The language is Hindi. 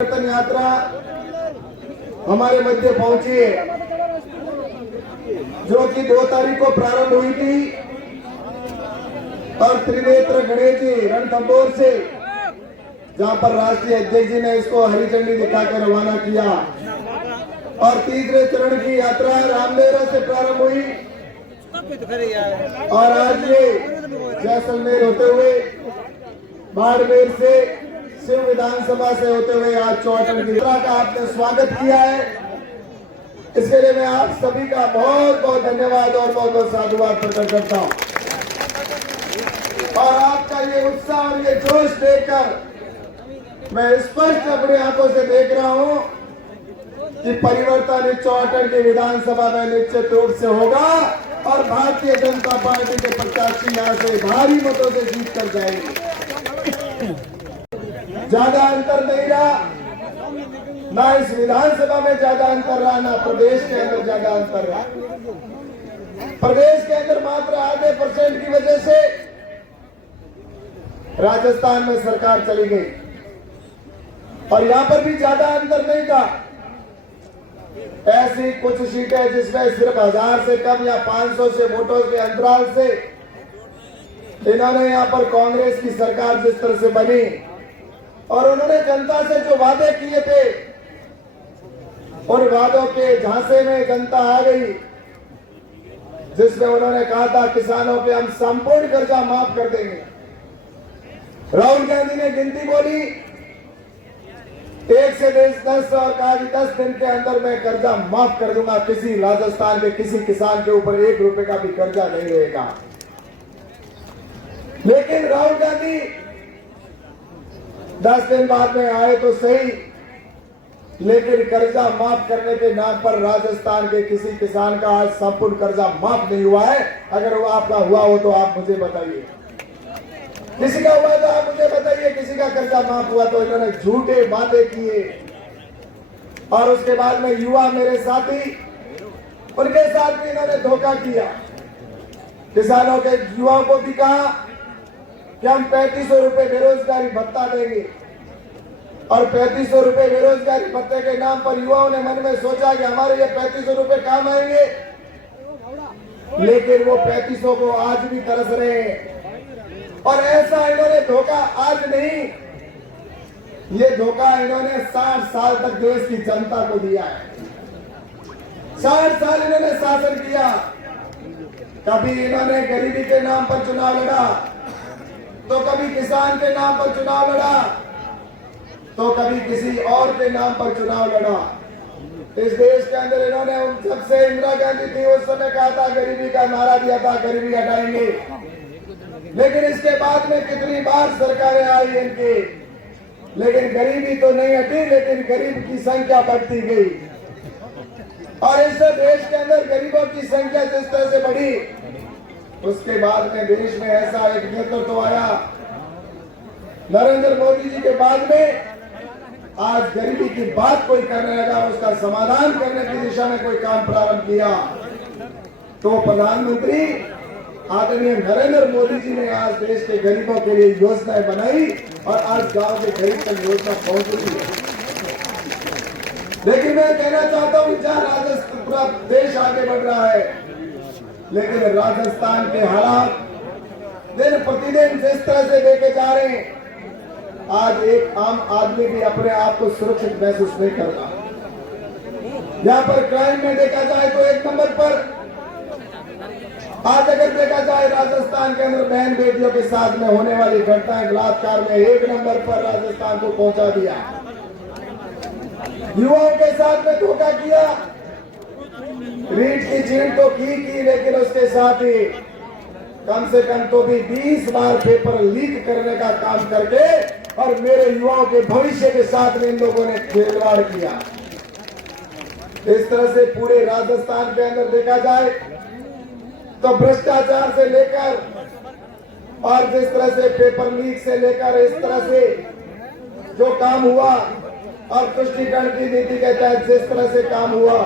कीर्तन यात्रा हमारे मध्य पहुंची है, जो कि 2 तारीख को प्रारंभ हुई थी और त्रिनेत्र गणेश जी रणथंभौर से, जहां पर राष्ट्रीय अध्यक्ष जी ने इसको हरी झंडी दिखाकर रवाना किया। और तीसरे चरण की यात्रा रामदेवरा से प्रारंभ हुई और आज ये जैसलमेर होते हुए बाड़मेर से शिव विधानसभा से होते हुए आज चौटन की यात्रा का आपने स्वागत किया है। इसके लिए मैं आप सभी का बहुत बहुत धन्यवाद और बहुत बहुत साधुवाद प्रकट करता हूं। और आपका ये उत्साह और ये जोश देखकर मैं स्पष्ट अपनी आंखों से देख रहा हूं कि परिवर्तन इस चौटन की विधानसभा में निश्चित रूप से होगा और भारतीय जनता पार्टी के प्रत्याशी यहां से भारी मतों से जीत कर जाएंगे। ज्यादा अंतर नहीं रहा, ना इस विधानसभा में ज्यादा अंतर रहा, ना प्रदेश के अंदर ज्यादा अंतर रहा। प्रदेश के अंदर मात्र आधे % की वजह से राजस्थान में सरकार चली गई और यहां पर भी ज्यादा अंतर नहीं था। ऐसी कुछ सीटें जिसमें सिर्फ 1000 से कम या 500 से वोटों के अंतराल से इन्होंने यहां पर कांग्रेस की सरकार जिस तरह से बनी और उन्होंने जनता से जो वादे किए थे उन वादों के झांसे में जनता आ गई, जिसमें उन्होंने कहा था किसानों पे हम संपूर्ण कर्जा माफ कर देंगे। राहुल गांधी ने गिनती बोली 1 से 10 और कहा कि 10 दिन के अंदर मैं कर्जा माफ कर दूंगा, किसी राजस्थान के किसी किसान के ऊपर 1 रुपए का भी कर्जा नहीं रहेगा। लेकिन राहुल गांधी 10 दिन बाद में आए तो सही, लेकिन कर्जा माफ करने के नाम पर राजस्थान के किसी किसान का आज संपूर्ण कर्जा माफ नहीं हुआ है। अगर वो आपका हुआ हो तो आप मुझे बताइए, किसी का हुआ तो आप मुझे बताइए। किसी का कर्जा माफ हुआ तो इन्होंने झूठे वादे किए और उसके बाद में युवा मेरे साथी, उनके साथ भी इन्होंने धोखा किया। किसानों के युवाओं को भी कहा कि हम 3500 रुपए बेरोजगारी भत्ता देंगे और 3500 रुपए बेरोजगारी भत्ते के नाम पर युवाओं ने मन में सोचा कि हमारे ये 3500 रुपए काम आएंगे, लेकिन वो 3500 को आज भी तरस रहे हैं। और ऐसा इन्होंने धोखा आज नहीं, ये धोखा इन्होंने 60 साल तक देश की जनता को दिया है। 60 साल इन्होंने शासन किया। कभी इन्होंने गरीबी के नाम पर चुनाव लड़ा, तो कभी किसान के नाम पर चुनाव लड़ा, तो कभी किसी और के नाम पर चुनाव लड़ा। इस देश के अंदर इन्होंने उन सबसे, इंदिरा गांधी थी उस समय कहा था, गरीबी का नारा दिया था, गरीबी हटाएंगे। लेकिन इसके बाद में कितनी बार सरकारें आई इनकी, लेकिन गरीबी तो नहीं हटी, लेकिन गरीब की संख्या बढ़ती गई। और इस देश के अंदर गरीबों की संख्या जिस तरह से बढ़ी, उसके बाद में देश में ऐसा एक नेतृत्व आया नरेंद्र मोदी जी के बाद में, आज गरीबी की बात कोई करने लगा, उसका समाधान करने की दिशा में कोई काम प्रारंभ किया, तो प्रधानमंत्री आदरणीय नरेंद्र मोदी जी ने आज देश के गरीबों के लिए योजनाएं बनाई और आज गांव के गरीब तक योजना पहुंच रही है। लेकिन मैं कहना चाहता हूं, जहां राजस्थान पूरा देश आगे बढ़ रहा है, लेकिन राजस्थान के हालात दिन प्रतिदिन जिस तरह से देखे जा रहे हैं, आज एक आम आदमी भी अपने आप को सुरक्षित महसूस नहीं करता। यहाँ पर क्राइम में देखा जाए तो 1 नंबर पर, आज अगर देखा जाए राजस्थान के अंदर बहन बेटियों के साथ में होने वाली घटनाएं, बलात्कार में 1 नंबर पर राजस्थान को पहुंचा दिया। युवाओं के साथ में धोखा किया, रीट की चीट तो की, लेकिन उसके साथ ही कम से कम तो भी 20 बार पेपर लीक करने का काम करके और मेरे युवाओं के भविष्य के साथ में इन लोगों ने खिलवाड़ किया। इस तरह से पूरे राजस्थान के अंदर देखा जाए तो भ्रष्टाचार से लेकर और जिस तरह से पेपर लीक से लेकर इस तरह से जो काम हुआ और तुष्टीकरण की नीति के तहत जिस तरह से काम हुआ,